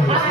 Sorry.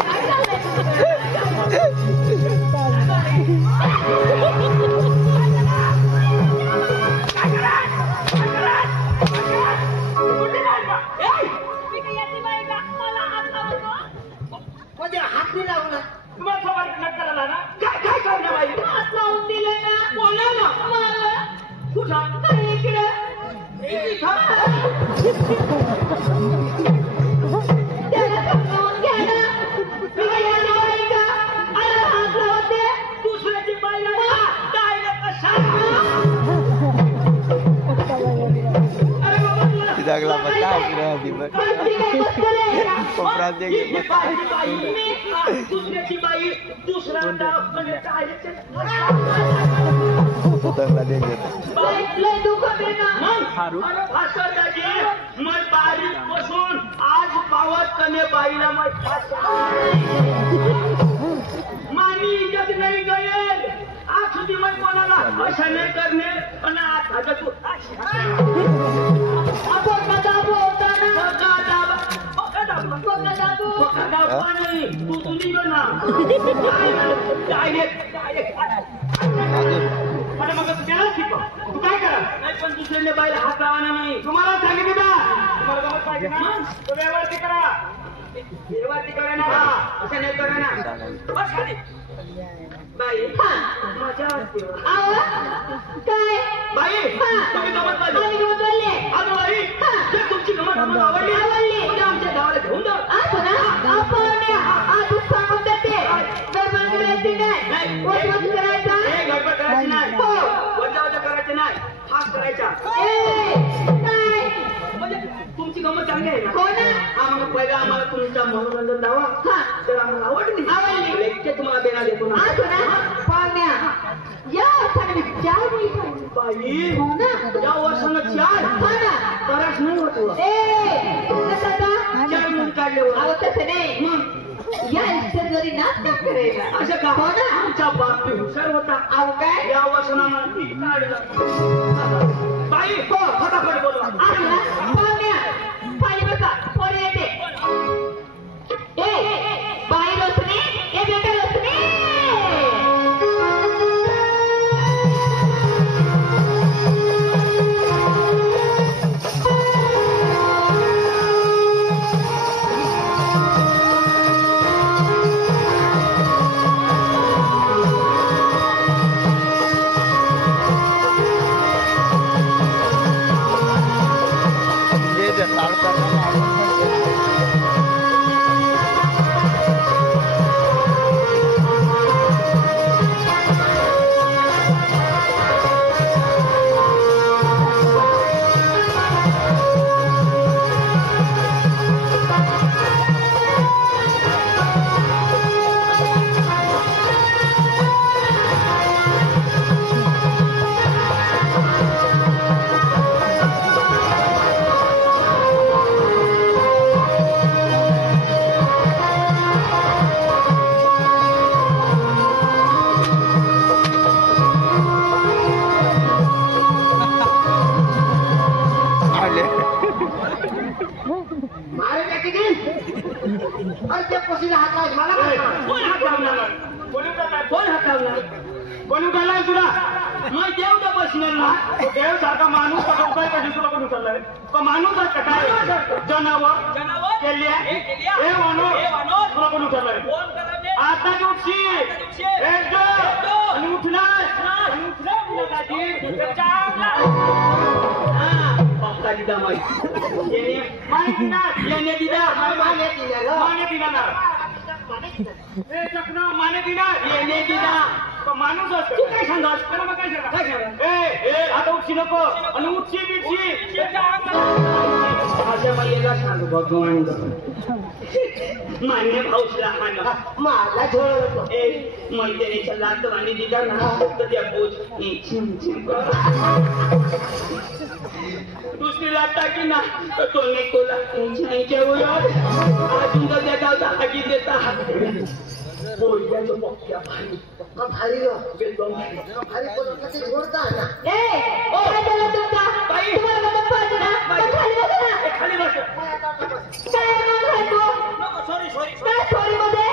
या स्टोरीमध्ये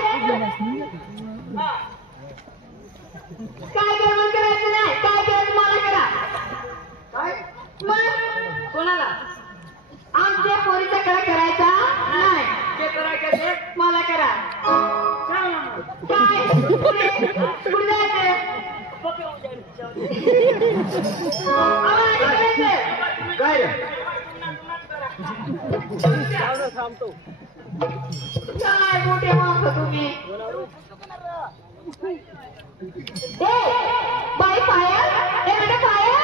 काय गडबड करायचं नाही, काय करायचं मला करा. काय मग कोणाला आमच्या पोरीचा करा करायचा नाही, ते करायचं ते मला करा. सांग ना मग. काय पुढे पुढे जायचं. पक्के होऊन जाईल. आम्हाला करायचं. काय थांबतो काय मोठे माणसं तुम्ही. ए बाई पायल, ए बेटा पायल.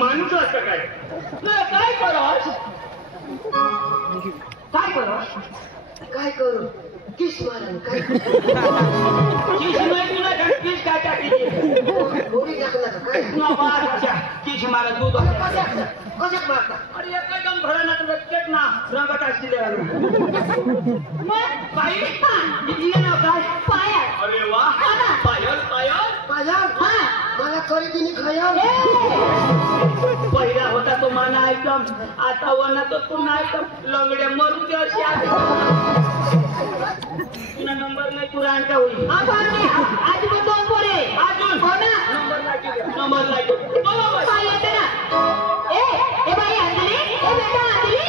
माणूस असतं काय काय करू काय करू काय करू किस मारण काय किस नाही तुला किस काय टाकली गोळी टाकला का काय बाळाच्या किस मारत दूध कशात मारता अरे एकदम भरणा तुला केट ना रंगत असतील मग बाई हिचं नाव काय पायल. अरे वा पायल पायल पायल मला खरेदीने खाया पहिला होता तो माना आयटम, आता वना तो पुन्हा आयटम. लंगड्या मरू दे अशी तुला नंबर नाही तू रान का होईल. अजून 2 पोरे अजून हो ना नंबर लागतो बाई येते ना. ए बाई अंजली, ए बेटा अंजली.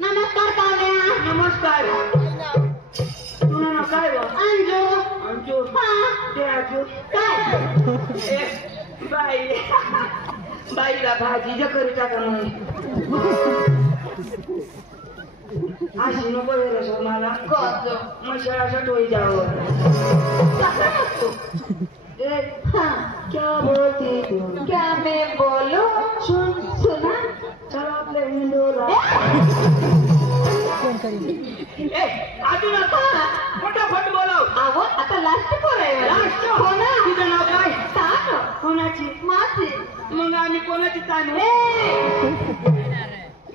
नमस्कार काव्या. नमस्कार. तुला नाव काय व अंजू. अंजू ते अंजू काय बाई बाईला भाजी करीता का अशी नको रे मला मशाळाच्या टोळी जावं. क्या बोलती तू क्या मैं बोलू सुन सुना चलो आपले हिंदूला अजून आता फटाफट बोलाव. अहो आता लास्ट पोर आहे. लास्ट हो ना. तुझं नाव काय तान. कोणाची माझी. मग आम्ही कोणाची तान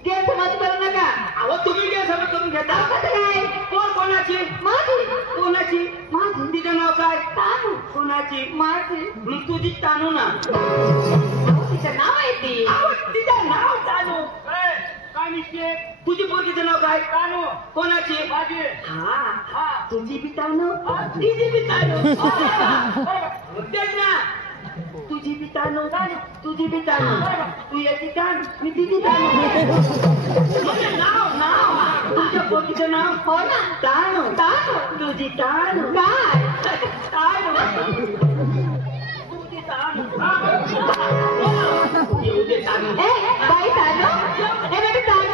गैरसमज करू नका. अहो तुम्ही गैरसमज करून घेता काय. कोण कोणाची माझी. कोणाची माझी. तिचं नाव काय तानू. कोणाची माझी. मग तुझी तानू ना. तिचं नाव आहे ती. तिचं नाव तानू. तुझी पोरगीचं नाव काय? तानू. कोणाची? माझी. हा तुझी बी तानू तिची बी तानू. तेच ना, तुझी बी तानू तुझी बी तानू, तू याची तान मी तिची तानू. नाव नाव तुझ्या पोरगीचं नाव? हो ना, तानू. तानू तुझी तानू. काय तानू? तुझी तानू. येऊ दे तानू. बाई तानू, baby Tanu.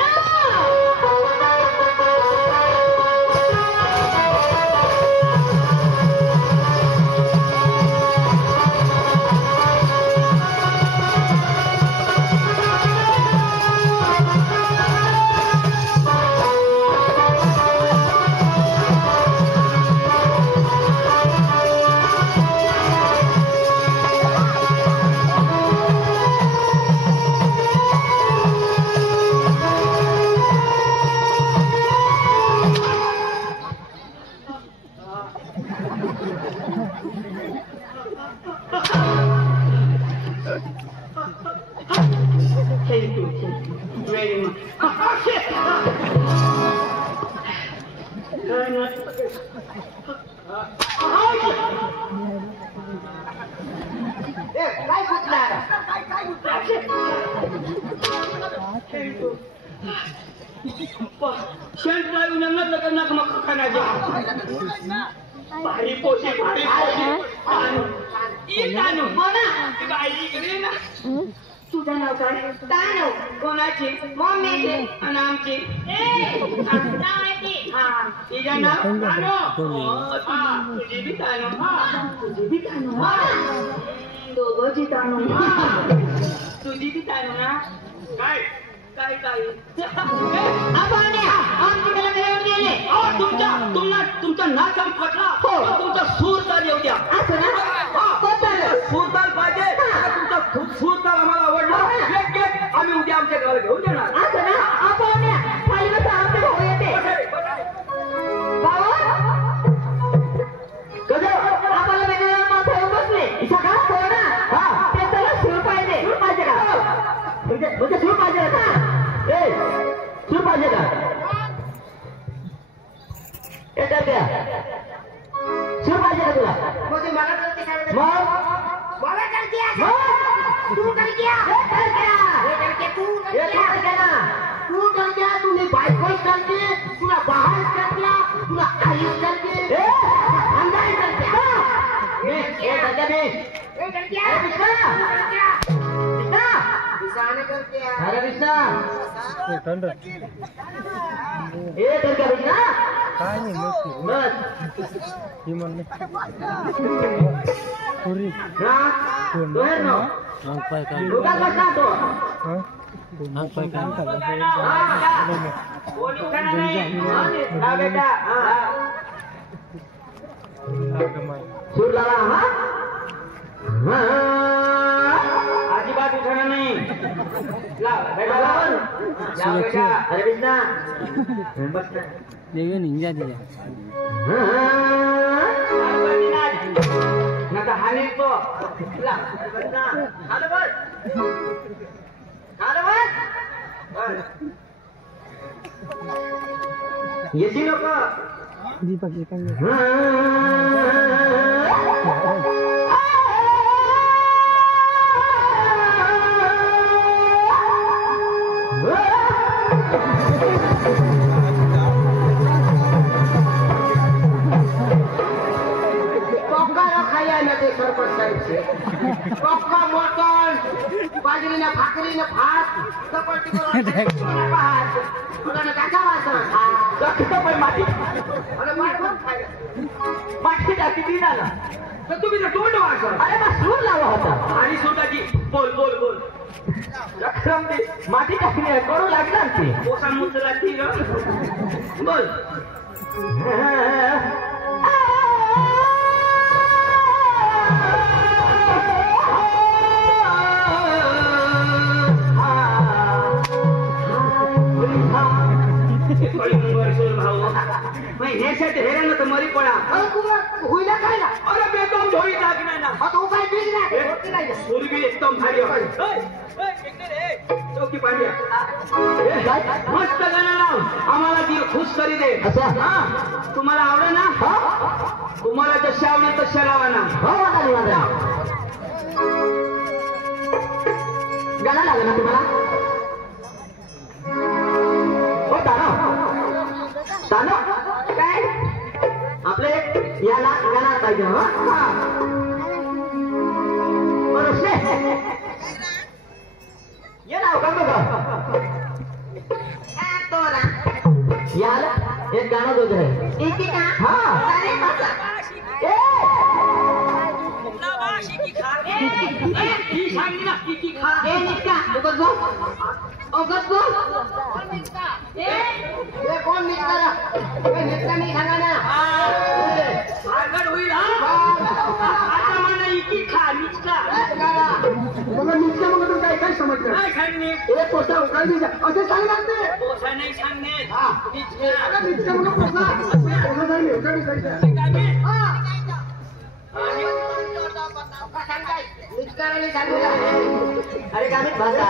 Thank you very much. काय गुतला शेण ड्रायव्ह नंतर लग्न मग खाण्याच्या भारी पोशी भारी तानू. हो ना, ती बाई इकडे ना. तुझं नाव काय? तानू. कोणाची? मम्मीची. आणि आमची? हा तिचं नाव तानू. तुझी बी तानू. तुझी बी तानू. दोघंची तानू. तुझी बी तानू ना. काय काय काय तुमचा नाच पटला. तुमचा सूर तर येऊ द्या. सूरताल पाहिजे. तुमचा खूप सूरताल आम्हाला आवडला. आम्ही उद्या आमच्या गावाला घेऊन देणार. सूर पाहिजे का? सूर पाहिजे का? सूर पाहिजे का तुला? म्हणजे मला कळते काय म्हणते? मला कळते तू कळते तुला बायकोच कळते, तुला बाहेर कळते, तुला आईच कळते, अंधारी कळते. अजिबात उठाना नाही. अरे बिस्ना बस ना. नका हानी तो येशी लोक पक्का मटन बाजरीना भाकरीना भात चपाती माती टाकी दिला ना तर तुम्ही तर तोंड वाचा. अरे बा सूर लावा होता आणि सुटाची बोल बोल बोल माती टाकली करू लागणार ते पोसा मुचला ती बोल. हेरायला तर मरी पडा. होईल काय ना? अरे बेदम धोई टाकणार ना. आता काय बीज नाही मुलगी एकदम भारी चौकी पांड्या मस्त गाणं मस्करी दे असं हा तुम्हाला आवडे ना तुम्हाला जसे आवडेल तसे लावा ना गाणं लागेल ना तुम्हाला हो तानो काय आपले याला गाणार पाहिजे ये नाव का बघा याला एक गाणं दोघं आहे कोण निघता नाही सांगा ना होईल आता मला इकी खा निघता मग निघता मग तू काय काय समजलं काय सांगणे एक पोसा उकाळली असं सांगणार ते पोसा नाही सांगणे निघता मग पोसा पोसा जाईल उकाळली जायचं अरे काय भाषा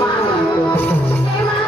मामा